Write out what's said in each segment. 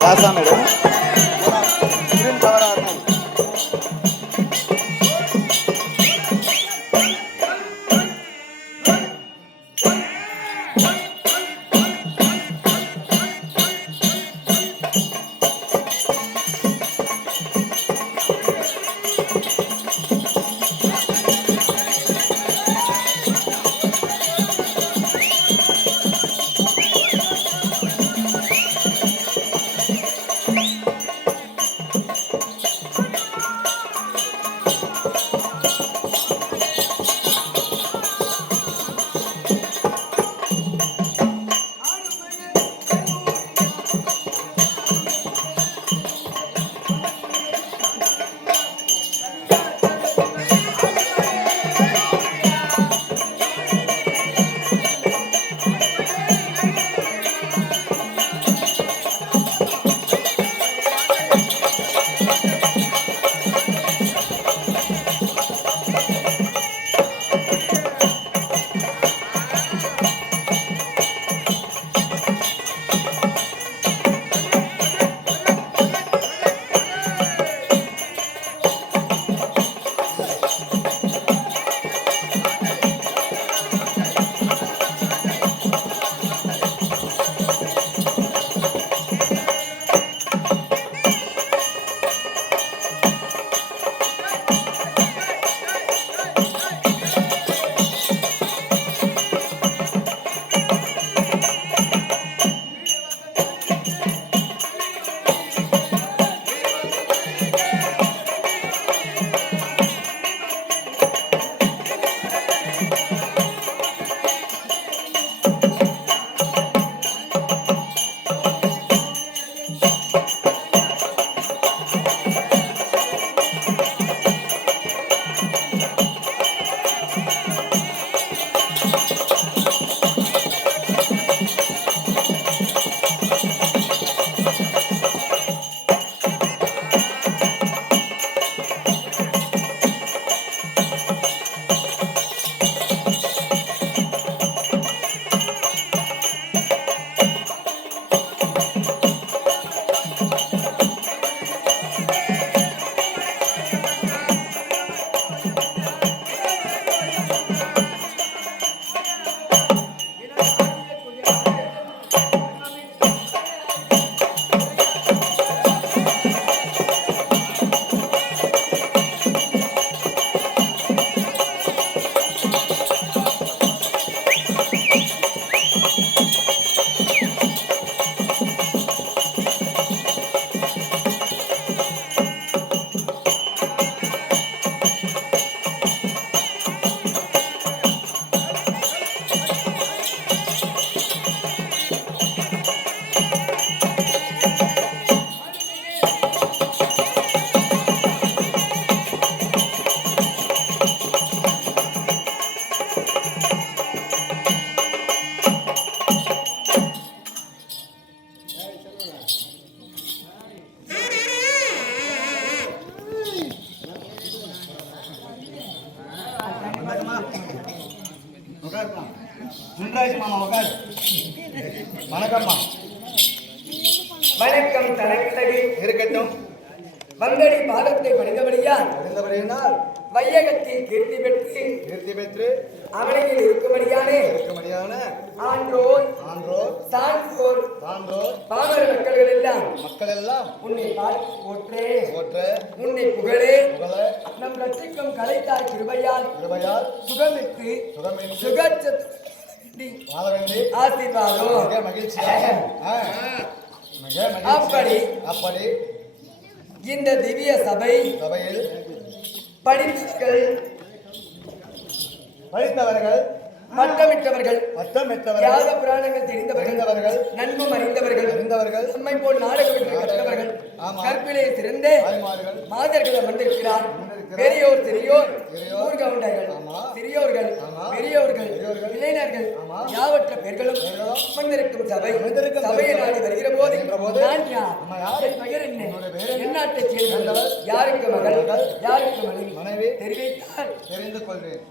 ராசா madam green கலரா இருக்கும். வணக்கம்மா. வணக்கம் தனக்கடி இருக்கட்டும். வந்தடி பாதத்தை பணிந்தபடியால் வையகத்தில் கீர்த்தி பெற்று அவனையில் இருக்கும்படியானே ஆன்றோர் சான்றோர் பாமர மக்கள் எல்லாம் உன்னை போற்ற உன்னை புகழே நம் ரட்சிக்கும் கலைத்தாய் கிருபையால் சுகமிட்டு ஆசீர்வாதம் அப்படி இந்த திவ்ய சபையில் படித்தவர்கள் பட்டமிட்டவர்கள் யாக புராணங்கள் தெரிந்தவர்கள் நன்மும் அறிந்தவர்கள் நம்மை போல் நாடகம் கற்றவர்கள் கற்பிலே சிறந்த மாதர்கள் அமர்ந்திருக்கிறார். பெரியோர் சிறியோர் ஊர்கவுண்டர்கள் சிறியோர்கள் பெரியோர்கள் இளைஞர்கள் யாவற்ற பெயர்களும் அமர்ந்திருக்கும் சபையை நாடி வருகிற போது நான் யார் பெயர் என்ன எந்நாட்டைச் சேர்ந்தவர் யாருக்கு மகள் யாருக்கு மனைவி தெரிவித்தார் தெரிந்து கொள்வேன்.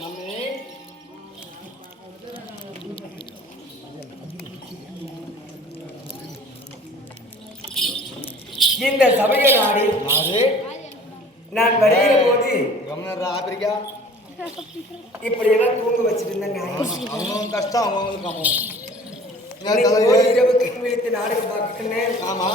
மம்மி இந்த சமய நாடு அது நான் வருகிற போது கவர்னர் ஆப்பிரிக்கா இப்படி எல்லாம் தூங்க வச்சிட்டு இருந்தேன். அவங்களும் கஷ்டம் அவங்களுக்கு கம்மம் இரவு கண் விழித்து நாடகம் பார்க்கிறேன். ஆமா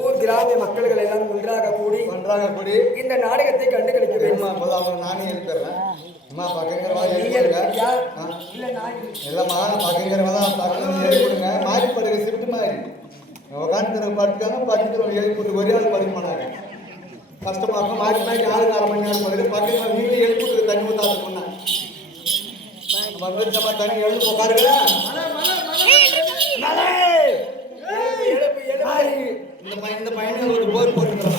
ஊர் கிராம மக்கள்கள் எல்லாம் ஒன்றாக கூடி இந்த நாடகத்தை கண்டு கிடைக்க வேண்டும். அவங்க நானே இருக்கிறேன் அம்மா பக்கங்கிறவா இல்ல நான் இல்லம்மா நான் பக்கங்கிறவா தான் எழுதி கொடுங்க மாறி படுக்க சிரிட்டு மாதிரி உட்காந்து படுத்துக்காங்க பக்கத்தில் எழுதி போட்டு ஒரே ஆள் படிக்க மாட்டாங்க கஷ்டமா இருக்கும் மாறி மாறி ஆளுக்கு 1/2 மணி நேரம் படுது பக்கத்தில் நீங்களே எழுதி போட்டு தண்ணி ஊற்றாது முன்னா வந்துருச்சம்மா தண்ணி எழுதி உட்காருங்க இந்த பையனுக்கு ஒரு போர் போட்டுக்கிறோம்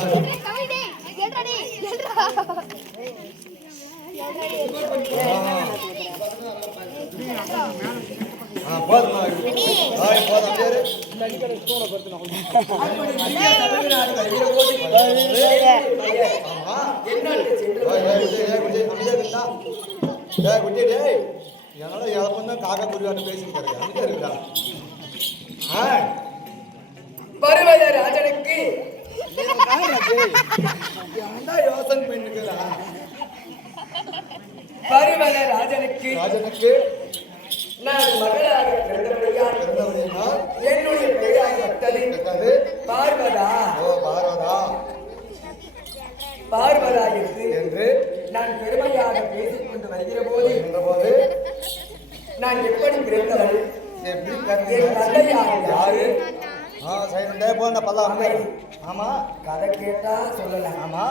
போதுமா போதும் பேரு என்னால இழப்பந்தான் காக்கா குருவாட்ட பேசிட்டு இருக்கா பருவத ராஜனுக்கு யோசனை பண்ணிக்கிறா பருவத ராஜனுக்கு நான் மகளாக பிறந்தபடியால் என்னுடைய பெயராகப்பட்டது பார்வதா பார்வதா என்று நான் பெருமையாக பேசிக் கொண்டு வருகிற போது நான் எப்படி பிறந்தவள் என் தந்தையாக யாரு ஆமா கதை கேட்டா சொல்லலாம். ஆமா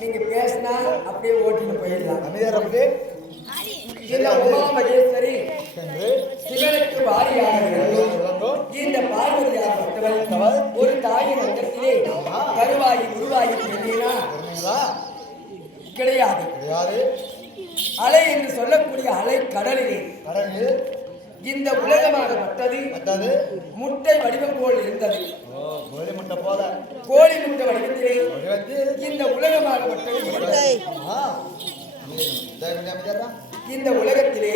நீங்க பேசினா அப்படியே ஓட்டிட்டு போயிடலாம். அமைதியார் அப்படி இந்த உமா மகேஸ்வரி சிவனுக்கு வாரியாக இந்த பார்வதியாகப்பட்டவள் ஒரு தாயின் அங்கத்திலே கருவாயி உருவாகி பிறந்தீனா கிடையாது. அலை என்று சொல்லக்கூடிய அலை கடலிலே இந்த உலகமாகப்பட்டது முட்டை வடிவம் போல் இருந்தது. கோழி முட்டை வடிவத்திலே இந்த உலகமாகப்பட்டது இந்த உலகத்திலே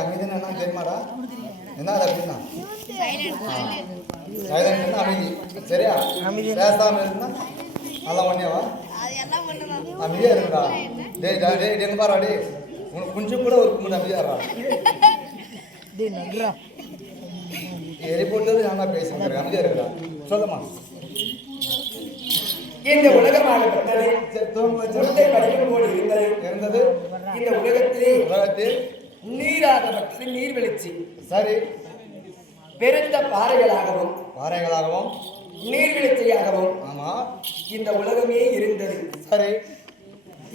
அமைதி தெரியுமாடா என்ன அப்படின்னா அமைதி சரியா பேசாம இருந்தா அதெல்லாம் ஒன்னேவா அமைதியா இருக்குடா டேய் பாராடி உனக்கு கொஞ்சம் கூட ஒரு கும்பிட்டு அமைதியாடுறா எரி போட்டது நான் பேசுகிறேன் அமைதியா இருக்குடா சொல்லுமா இந்த உலகமாகப்பட்டது முட்டை வடிவம் போல் இருந்தது. இந்த உலகத்தில் நீராகப்பட்டது நீர் வெளிச்சி சரி பெருத்த பாறைகளாகவும் நீர்வீழ்ச்சியாகவும் ஆமா இந்த உலகமே இருந்தது. சரி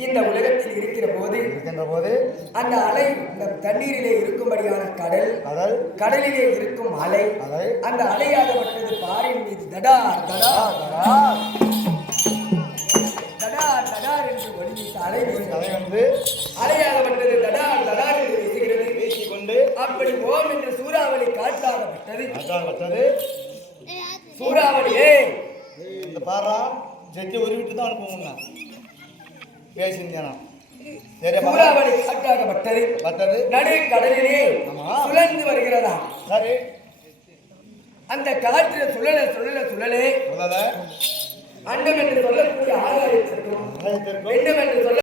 இந்த உலகத்தில் இருக்கின்ற போது அந்த அலை இந்த தண்ணீரிலே இருக்கும்படியான கடலிலே இருக்கும் அலை அந்த அலையாகப்பட்டது பாறையின் மீது தடா தடா தடா தடா என்று ஒலித்த அலை வந்து அலையாகப்பட்டது தடா தடா என்று வீசுகிறது. வீசிக்கொண்டு அப்படி ஓம் என்று சூறாவளி காற்றாகப்பட்டது. சூறாவளியே இந்த பாரா ஜெட்டி ஒரு விட்டு தான் அனுப்புவோம்னா பேசினா சூறாவளி காற்றாகப்பட்டது நடு கடலிலே சுழன்று வருகிறதா. சரி அந்த காற்று சுழலே அண்டம் என்று சொல்லக்கூடிய ஆகாயத்திற்கும் வேண்டும் என்று சொல்ல